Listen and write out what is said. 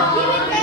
Give it